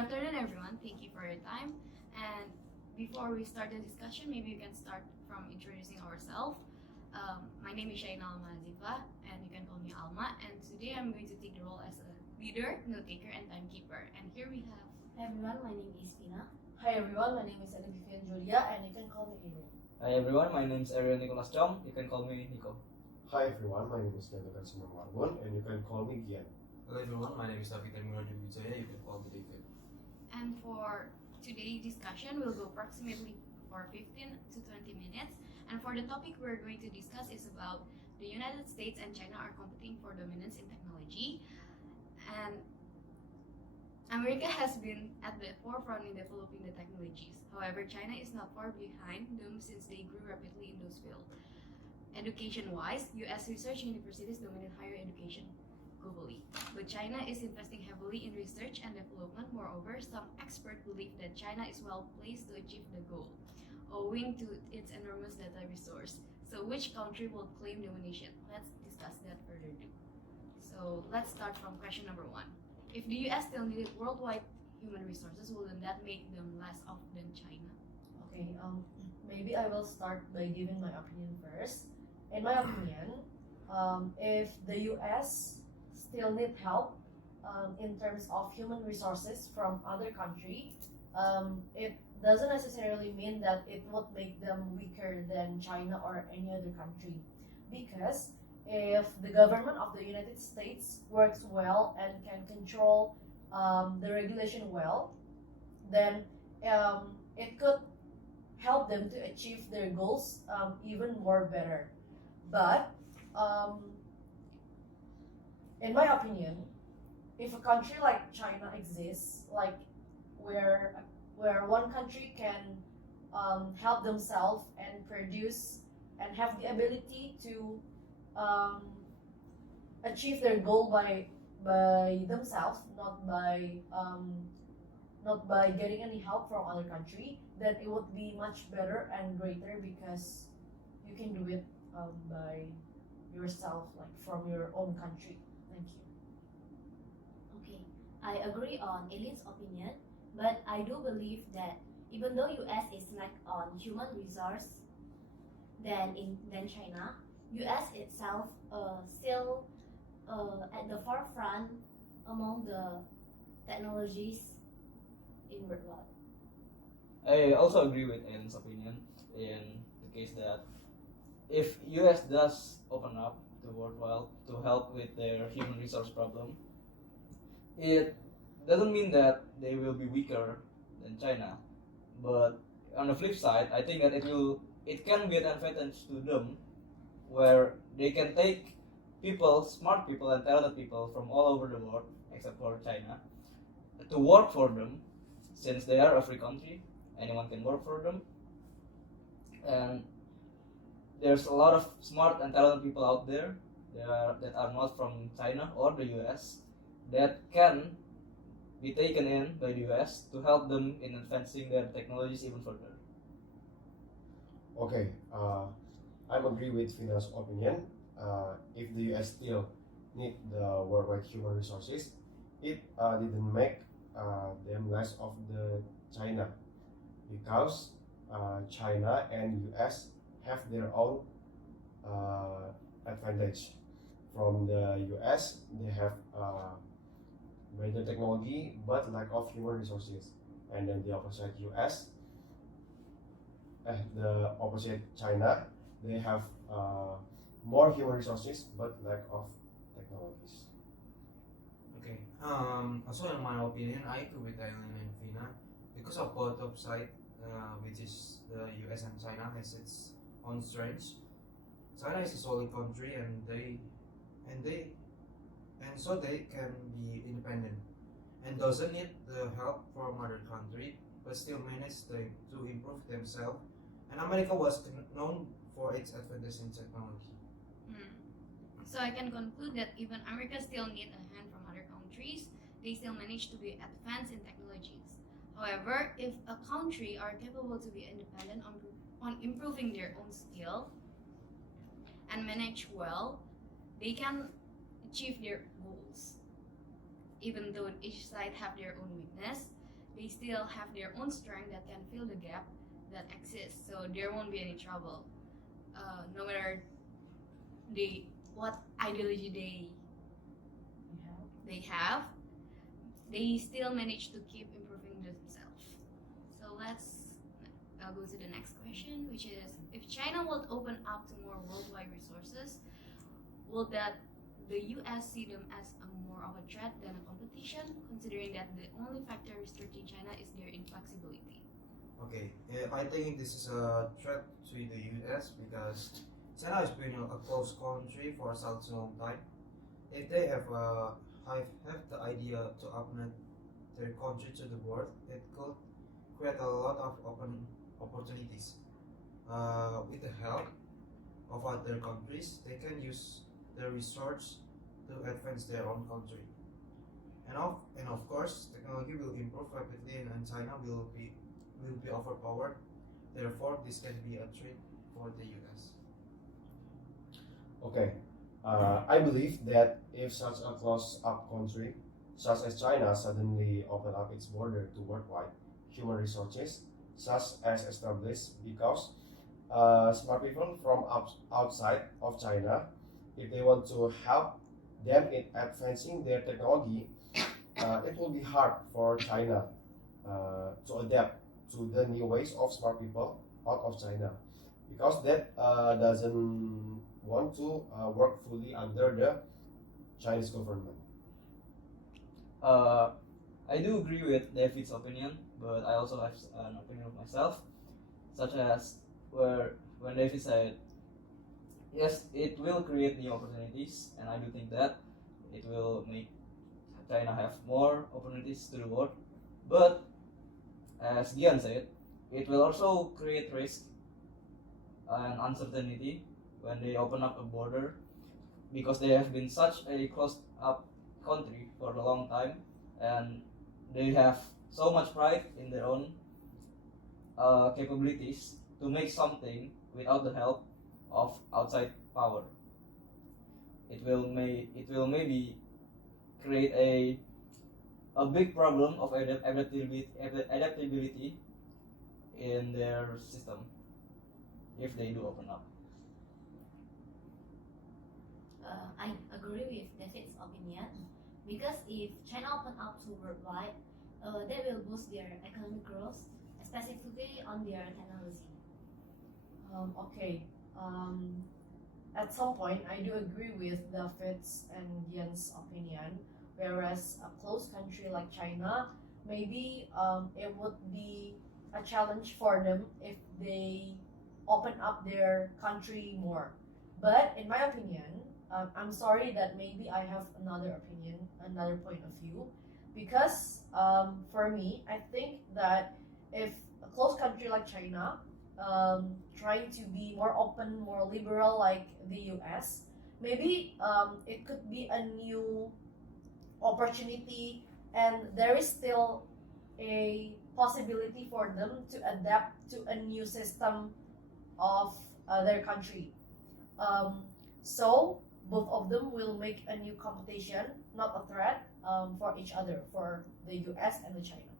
afternoon, everyone. Thank you for your time. And before we start the discussion, maybe you can start from introducing ourselves. My name is Shaina Almazifa, and you can call me Alma. And today I'm going to take the role as a leader, note taker, and timekeeper. And here we have. Hi everyone, my name is Pina. Hi everyone, my name is Vivian Julia and you can call me Eden. Hi everyone, my name is Ariel Nicholas Chong. You can call me Nico. Hi everyone, my name is David Simon Warbon and you can call me Gian. Hello everyone, my name is David Terminodi Wijaya, you can call me David. And for today's discussion, we'll go approximately for 15 to 20 minutes. And for the topic we're going to discuss is about the United States and China are competing for dominance in technology. And America has been at the forefront in developing the technologies. However, China is not far behind them since they grew rapidly in those fields. Education-wise, US research universities dominate higher education globally, but China is investing heavily in research and development. Moreover, some experts believe that China is well placed to achieve the goal, owing to its enormous data resource. So which country will claim domination? Let's discuss that further. So let's start from question number 1. If the US still needed worldwide human resources, wouldn't that make them less off than China? Okay, maybe I will start by giving my opinion first. In my opinion, if the US still need help in terms of human resources from other country, it doesn't necessarily mean that it would make them weaker than China or any other country. Because if the government of the United States works well and can control the regulation well, then it could help them to achieve their goals even more better. But in my opinion, if a country like China exists, like where one country can help themselves and produce and have the ability to achieve their goal by themselves, not by getting any help from other country, then it would be much better and greater because you can do it by yourself, like from your own country. Thank you. Okay, I agree on Eileen's opinion, but I do believe that even though US is lack on human resource than China, US itself still at the forefront among the technologies in worldwide. I also agree with Ian's opinion in the case that if US does open up to worldwide to help with their human resource problem, it doesn't mean that they will be weaker than China. But on the flip side, I think that it can be an advantage to them where they can take people, smart people and talented people from all over the world, except for China, to work for them, since they are a free country, anyone can work for them. And there's a lot of smart and talented people out there that are not from China or the US that can be taken in by the US to help them in advancing their technologies even further. Okay, I agree with Fina's opinion. If the US still need the worldwide human resources, it didn't make them less of the China, because China and US have their own advantage. From the US, they have better technology but lack of human resources, and then the opposite China, they have more human resources but lack of technologies. Okay, also in my opinion, I agree with Eileen and Fina because of both of sides, which is the US and China has its own strengths. China is a solid country and so they can be independent and doesn't need the help from other country, but still manage to improve themselves. And America was known for its advantage in technology. So I can conclude that even America still need a hand from other countries, they still manage to be advanced in technologies. However, if a country are capable to be independent on improving their own skill and manage well, they can achieve their goals. Even though each side have their own weakness, they still have their own strength that can fill the gap that exists, so there won't be any trouble. No matter what ideology they have, they still manage to keep improving themselves. So let's go to the next question, which is, if China would open up to more worldwide resources, will that the US see them as more of a threat than a competition, considering that the only factor restricting China is their inflexibility? Okay, I think this is a threat to the US because China has been a close country for such a long time. If they have the idea to open their country to the world, it could create a lot of open opportunities. With the help of other countries, they can use the resource to advance their own country. And of course, technology will improve rapidly, and China will be overpowered. Therefore, this can be a threat for the US. Okay, I believe that if such a close-up country, such as China, suddenly open up its border to worldwide human resources, such as established, because smart people from outside of China, if they want to help them in advancing their technology, it will be hard for China to adapt to the new ways of smart people out of China, because that doesn't want to work fully under the Chinese government. I do agree with David's opinion, but I also have an opinion of myself, such as when David said, yes, it will create new opportunities, and I do think that it will make China have more opportunities to the world. But as Gian said, it will also create risk and uncertainty when they open up a border, because they have been such a closed up country for a long time, and they have so much pride in their own capabilities to make something without the help of outside power. It will maybe create a big problem of adaptability in their system if they do open up. I agree with David's opinion because if China open up to worldwide, that will boost their economic growth, specifically on their technology. Okay. At some point, I do agree with David's and Ian's opinion. Whereas a close country like China, maybe it would be a challenge for them if they open up their country more. But in my opinion, I'm sorry that maybe I have another opinion, another point of view, because for me, I think that if a close country like China trying to be more open, more liberal like the US, maybe it could be a new opportunity, and there is still a possibility for them to adapt to a new system of their country. So both of them will make a new competition, not a threat for each other, for the US and the China.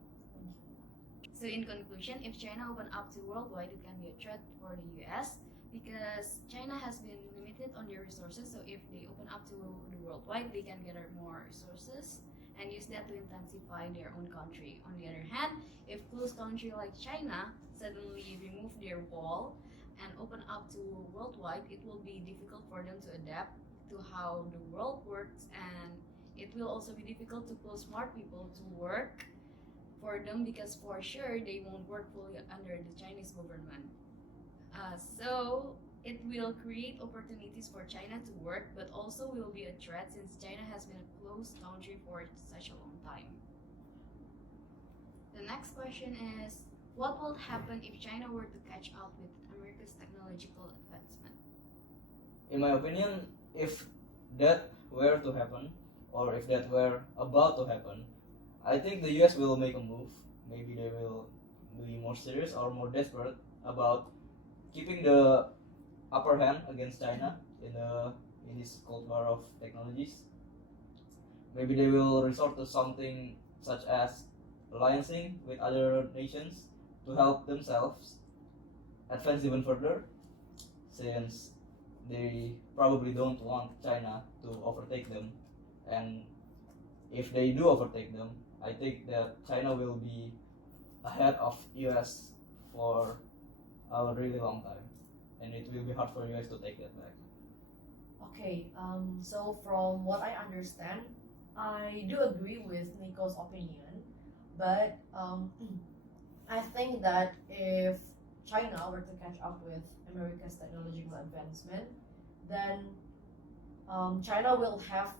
So in conclusion, if China open up to worldwide, it can be a threat for the US because China has been limited on their resources. So if they open up to the worldwide, they can gather more resources and use that to intensify their own country. On the other hand, if close country like China suddenly remove their wall and open up to worldwide, it will be difficult for them to adapt to how the world works, and it will also be difficult to pull smart people to work for them because for sure they won't work fully under the Chinese government. So it will create opportunities for China to work, but also will be a threat since China has been a closed country for such a long time. The next question is, what will happen if China were to catch up with America's technological advancement? In my opinion, if that were to happen, or if that were about to happen, I think the US will make a move. Maybe they will be more serious or more desperate about keeping the upper hand against China in this cold war of technologies. Maybe they will resort to something such as alliancing with other nations to help themselves advance even further, since they probably don't want China to overtake them. And if they do overtake them, I think that China will be ahead of US for a really long time, and it will be hard for US to take that back. Okay, so from what I understand, I do agree with Nico's opinion, but I think that if China were to catch up with America's technological advancement, then China will have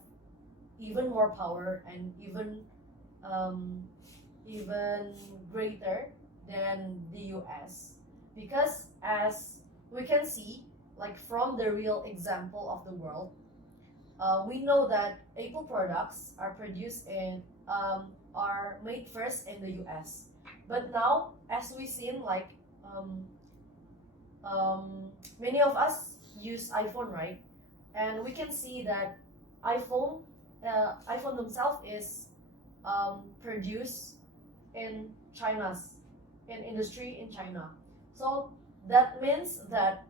even more power and even greater than the US, because as we can see, like from the real example of the world, we know that Apple products are produced in are made first in the US, but now as we seen, like many of us use iPhone, right? And we can see that iPhone themselves is produced in China's in industry in China. So that means that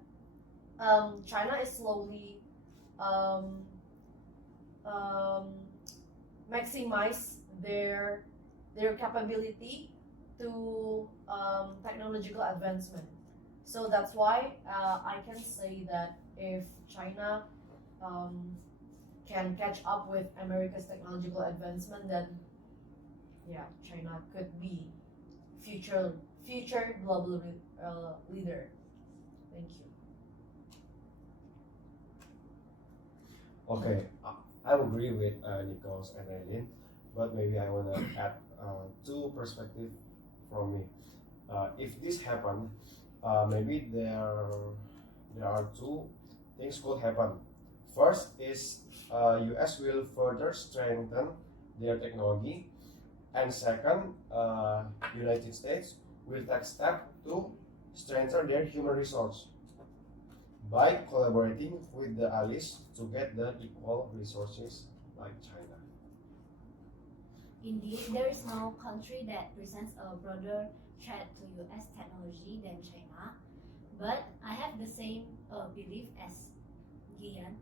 China is slowly um, maximize their capability to technological advancement. So that's why I can say that if China can catch up with America's technological advancement, then yeah, China could be future global leader. Thank you. Okay, I agree with Nichols and Eileen, but maybe I want to add two perspectives from me. If this happen, maybe there are two things could happen. First is US will further strengthen their technology, and second, United States will take step to strengthen their human resource by collaborating with the allies to get the equal resources like China. Indeed, there is no country that presents a broader threat to US technology than China, but I have the same belief as Gian,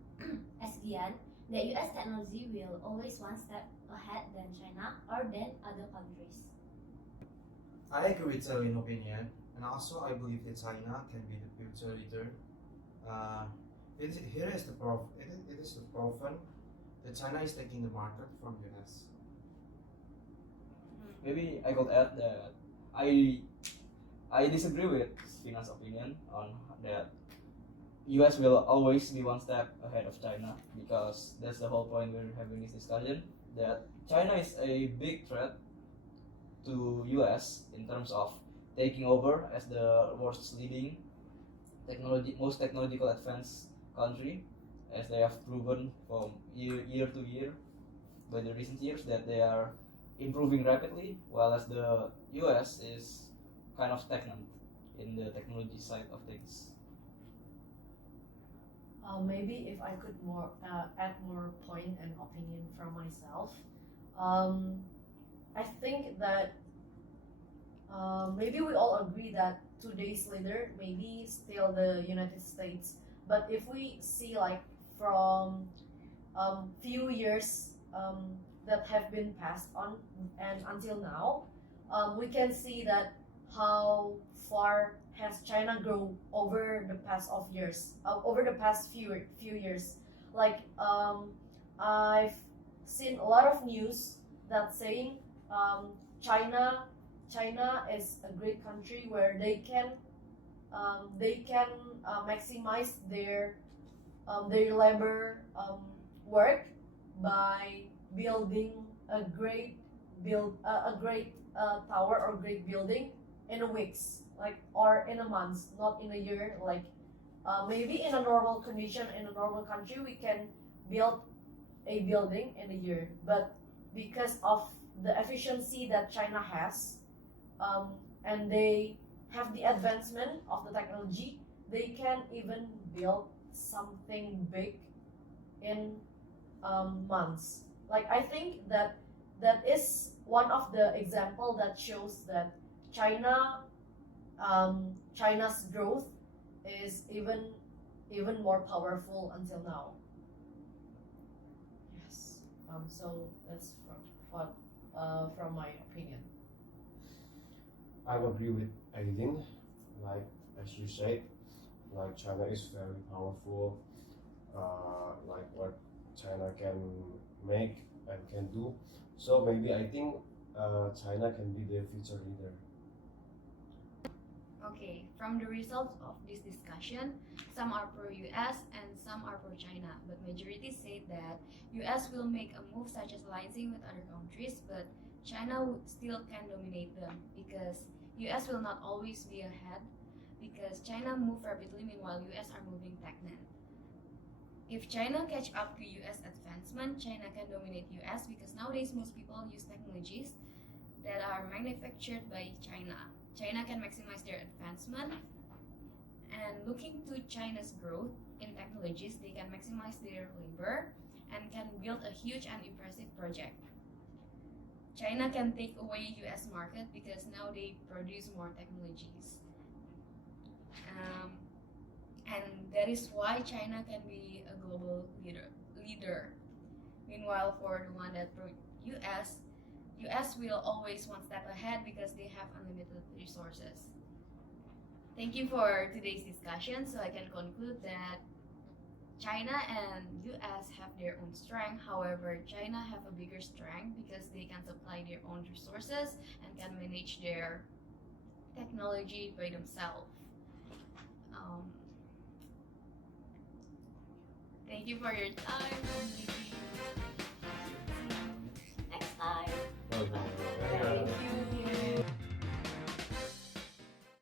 that US technology will always one step ahead than China or than other countries. I agree with Celine opinion, and also I believe that China can be the future leader. Here is the proof. It is proven that China is taking the market from US. Maybe I could add that I disagree with Fina's opinion on that US will always be one step ahead of China, because that's the whole point we're having this discussion, that China is a big threat to US in terms of taking over as the world's leading most technological advanced country, as they have proven from year to year by the recent years that they are improving rapidly, while as the US is kind of stagnant in the technology side of things. Maybe if I could add more point and opinion from myself, I think that maybe we all agree that today's leader maybe still the United States, but if we see like from few years that have been passed on and until now, we can see that how far has China grown over the past of years, over the past few years. Like I've seen a lot of news that saying China is a great country where they can maximize their labor work by building a great tower or great building in a weeks, like, or in a month, not in a year. Like maybe in a normal condition in a normal country we can build a building in a year, but because of the efficiency that China has, and they have the advancement of the technology, they can even build something big in months. Like I think that is one of the example that shows that China's growth is even more powerful until now. Yes. So that's from my opinion. I agree with Aileen. Like as you said, like China is very powerful. Like what China can make and can do. So maybe I think China can be the future leader. Okay, from the results of this discussion, some are pro-US and some are pro-China, but majority say that US will make a move such as alliancing with other countries, but China still can dominate them because US will not always be ahead because China move rapidly meanwhile US are moving stagnant. If China catch up to US advancement, China can dominate US because nowadays most people use technologies that are manufactured by China. China can maximize their advancement, and looking to China's growth in technologies, they can maximize their labor and can build a huge and impressive project. China can take away US market because now they produce more technologies. And that is why China can be a global leader. Meanwhile, for the one that pro US will always one step ahead because they have unlimited resources. Thank you for today's discussion. So I can conclude that China and US have their own strength. However, China have a bigger strength because they can supply their own resources and can manage their technology by themselves. Thank you for your time.